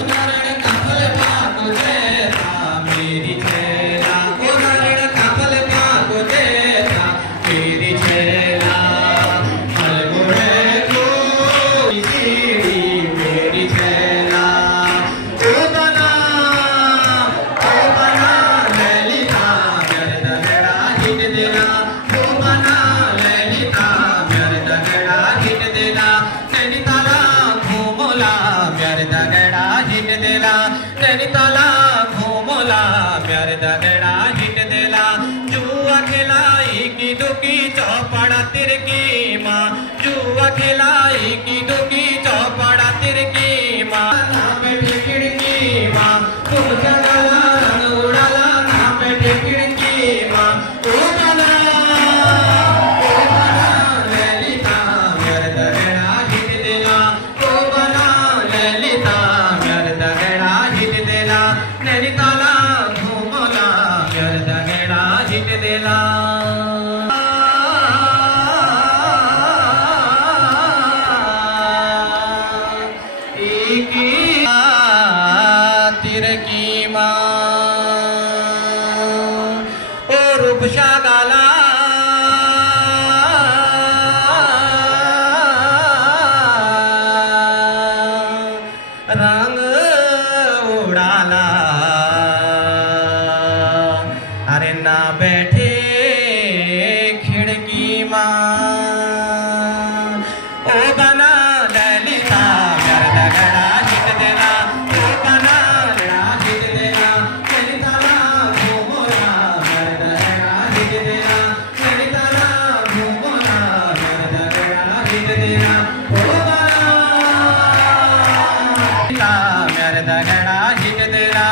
उदाहरण काफल पाको देता मेरी छेला उदाहरण काफल पाको देता मेरी छेला फलगुणे को सीढ़ी मेरी छेला ओ बना ललिता मेरे दगड़ा हिट देना ओ बना ललिता मेरे दगड़ा हिट देना नैनीताला घूमोला मेरे दगड़ा हिट देला नैनीताला घूमोला मेरे दगड़ा हिट देला जुआ खिलाई की दुकी चौपड़ा तिरकी माँ जुआ खिलाई की दुकी चौपड़ा तिरकी माँ बैठे खिड़की माँ तुम जगला रंग उड़ाला ना बैठे खिड़की माँ ओ बना ललिता मेरे दगड़ा हिट देला ओ बना ललिता मेरे दगड़ा हिट देला नैनीताला घूमोला मेरे दगड़ा हिट देला तिरकी माँ ओ रूपशा गाला रंग उड़ाला अरे ना बैठे खिड़की माँ ओ बना ललिता मेरे दगड़ा हिट देना ओ बना लड़ा हिट देना नैनीताला घूमोला मेरे दगड़ा हिट देना नैनीताला घूमोला मेरे दगड़ा हिट देना ओ बना मेरे दगड़ा हिट देना